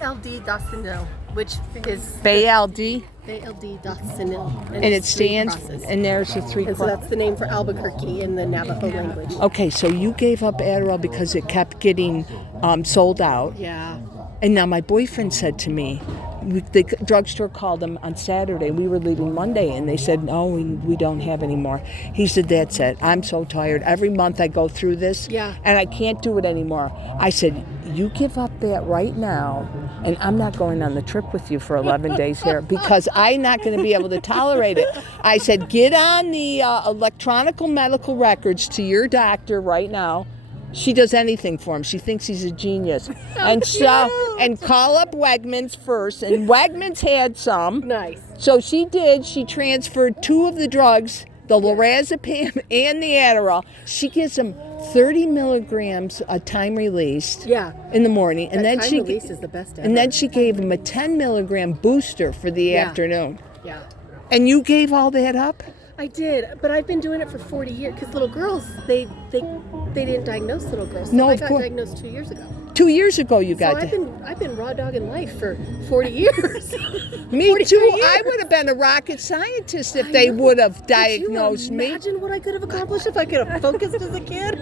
ALD.Sinil, which is BALD, ALD.Sinil. and it stands, and there's the three And so that's the name for Albuquerque in the Navajo language. Okay, so you gave up Adderall because it kept getting sold out. Yeah. And now my boyfriend said to me, the drugstore called him on Saturday. We were leaving Monday, and they said, no, we don't have any more. He said, that's it. I'm so tired. Every month I go through this, and I can't do it anymore. I said, you give up that right now, and I'm not going on the trip with you for 11 days here because I'm not going to be able to tolerate it. I said, get on the electronic medical records to your doctor right now. She does anything for him. She thinks he's a genius. And call up Wegmans first. And Wegmans had some. Nice. So she did. She transferred 2 of the drugs, the lorazepam and the Adderall. She gives him 30 milligrams a time released in the morning. And then time release is the best ever. And then she gave him a 10 milligram booster for the afternoon. Yeah. And you gave all that up? I did, but I've been doing it for 40 years because little girls, they didn't diagnose little girls. So I got diagnosed 2 years ago. 2 years ago you got I've been raw dogging life for 40 years. Me too. I would have been a rocket scientist if they would have diagnosed me. Imagine what I could have accomplished if I could have focused as a kid.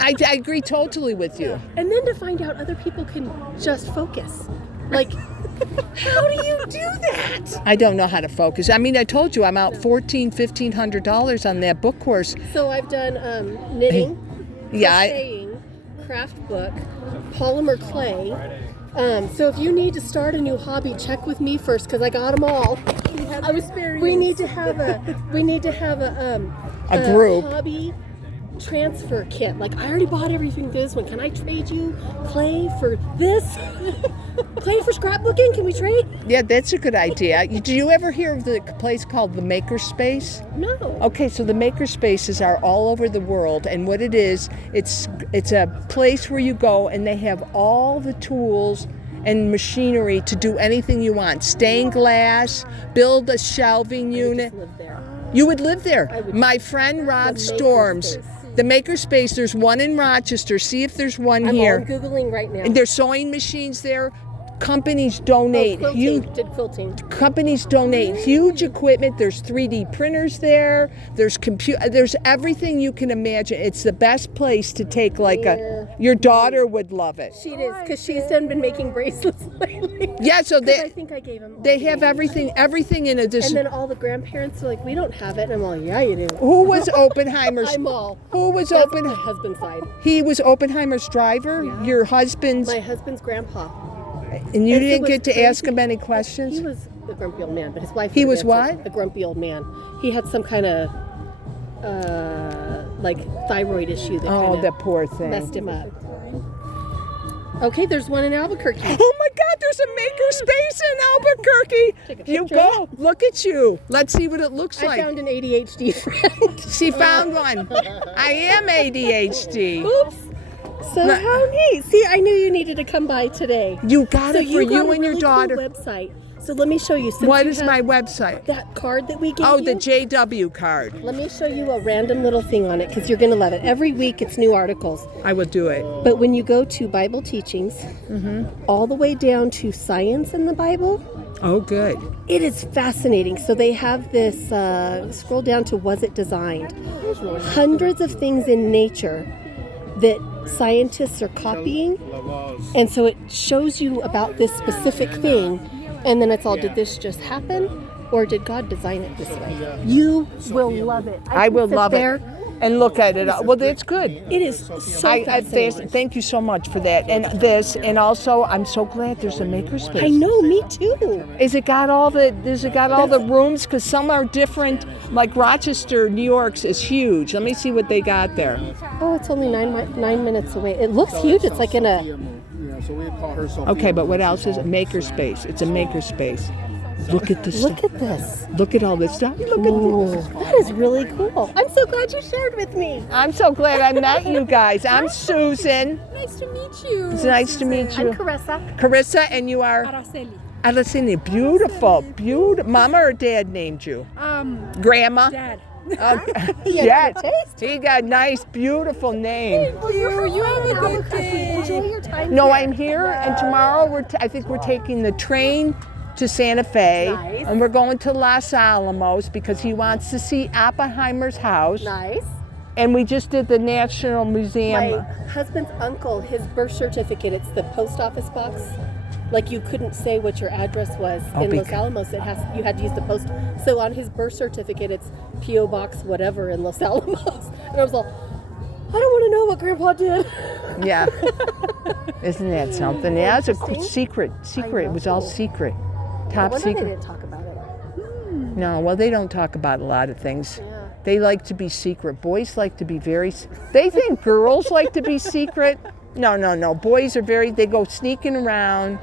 I agree totally with you. And then to find out other people can just focus. Like, how do you do that? I don't know how to focus. I mean, I told you I'm out $1,500 on that book course. So I've done knitting, crocheting, craft book, polymer clay. So if you need to start a new hobby, check with me first because I got them all. We need to have a group hobby transfer kit. Like, I already bought everything for this one. Can I trade you clay for this? Clay for scrapbooking? Can we trade? Yeah, that's a good idea. Do you ever hear of the place called the Makerspace? No. Okay, so the Makerspaces are all over the world, and what it is, it's a place where you go and they have all the tools and machinery to do anything you want. Stained glass, build a shelving unit. I would just live there. You would live there. My friend Rob Storms. The Makerspace, there's one in Rochester. See if there's one here. I'm Googling right now. And there's sewing machines there. Companies donate companies donate huge equipment. There's 3D printers there. There's everything you can imagine. It's the best place to take your daughter would love it. She is, because she's been making bracelets lately. Yeah, so I think I gave them. They have everything in addition. And then all the grandparents are like, we don't have it, and I'm all, yeah, you do. Who was Oppenheimer's? I'm all. Who was That's my husband's side. He was Oppenheimer's driver. Yeah. Your husband's. My husband's grandpa. And you didn't get to ask him any questions? He was a grumpy old man, but his wife. He was what? A grumpy old man. He had some kind of thyroid issue that that poor thing messed him up. Okay, there's one in Albuquerque. Oh my God, there's a Makerspace in Albuquerque. Take a picture. You go. Look at you. Let's see what it looks like. I found an ADHD friend. She found one. I am ADHD. Oops. So how neat. See, I knew you needed to come by today. You got it for you and your daughter. Cool website. So let me show you. What is my website? That card that we gave you. Oh, the JW card. Let me show you a random little thing on it because you're going to love it. Every week it's new articles. I will do it. But when you go to Bible teachings, all the way down to science in the Bible. Oh, good. It is fascinating. So they have this, scroll down to was it designed? Hundreds of things in nature that scientists are copying. And so it shows you about this specific thing. And then it's all, did this just happen? Or did God design it this way? You will love it. I will love it. And look at it. Well, that's good. It is so fascinating. Thank you so much for that. And also, I'm so glad there's a Makerspace. I know, me too. Does it got all the rooms? Because some are different. Like Rochester, New York's is huge. Let me see what they got there. Oh, it's only 9 minutes away. It looks huge. It's like in a... Okay, but what else is it? Makerspace. It's a Makerspace. Look at this. Look at this. Look at all this stuff. Look at this. That is really cool. I'm so glad you shared with me. I'm so glad I met you guys. I'm Susan. Nice to meet you. It's nice to meet you. I'm Carissa. Carissa, and you are? Araceli. Araceli. Beautiful. Beautiful. Mama or Dad named you? Grandma? Dad. Yeah, he got nice, beautiful name. You have a good day. Enjoy your time. No, here. I'm here, and tomorrow I think we're taking the train to Santa Fe, Nice. and we're going to Los Alamos because he wants to see Oppenheimer's house. Nice. And we just did the National Museum. My husband's uncle, his birth certificate, it's the post office box. Like you couldn't say what your address was in Los Alamos. You had to use the post. So on his birth certificate, it's P.O. Box whatever in Los Alamos. And I was like, I don't want to know what Grandpa did. Yeah. Isn't that something? Yeah, it's a secret. I It was all know. secret. I Top wonder they secret. didn't talk about it. No, well, they don't talk about a lot of things. Yeah. They like to be secret. Boys like to be very. They think girls like to be secret. No. Boys are they go sneaking around.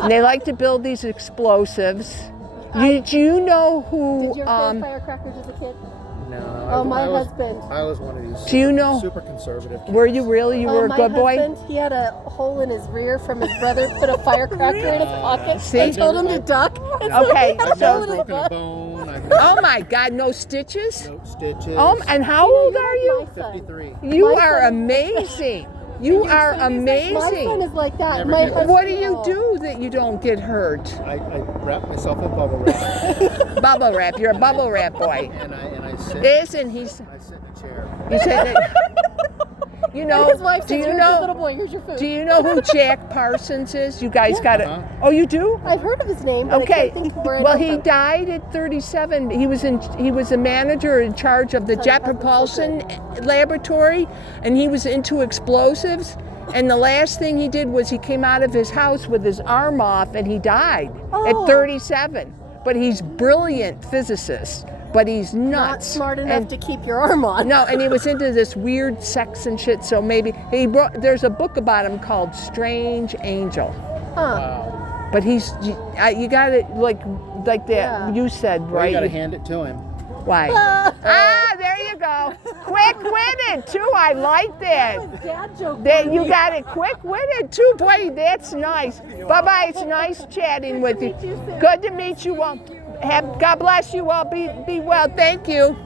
And they like to build these explosives. Do you know who? Did you ever play firecrackers as a kid? No. Oh, my husband. I was one of these. Do you know? Super conservative kids. Were you really? You were a my good boy? husband, he had a hole in his rear from his brother put a firecracker in his pocket. See? I told him to duck. And so Okay, he had a I've hole never in his broken a butt. bone. I've Oh my God! No stitches. no stitches. And how old are you? My son. 53. You My are son- amazing. You are My son amazing. is like that. Never My did. husband, What do you do that you don't get hurt? I wrap myself in bubble wrap Bubble wrap. You're a bubble wrap boy. and I sit. Isn't he? I sit in a chair. You said that. You And know. his wife Do says, you "Here's your little know? boy. Here's your food." Do you know who Jack Parsons is? You guys got it. Uh-huh. Oh, you do? I've heard of his name, but Okay. I can't think where I Well, know he from. died at 37. He was a manager in charge of the Oh, Jet that's so Propulsion Laboratory, and he was into explosives. And the last thing he did was he came out of his house with his arm off, and he died Oh. at 37. But he's brilliant physicist, but he's Not nuts. smart enough And- to keep your arm on. No, and he was into this weird sex and shit. So maybe there's a book about him called Strange Angel. Huh. Wow. But you got it like that. Yeah. You said Well, right. you gotta hand it to him. Why? There you go. Quick-witted too. I like that. Dad joke. That you got it quick-witted too. Boy, that's nice. Bye-bye. It's nice chatting with you. Good to meet you all. God bless you all. Be well. Thank you.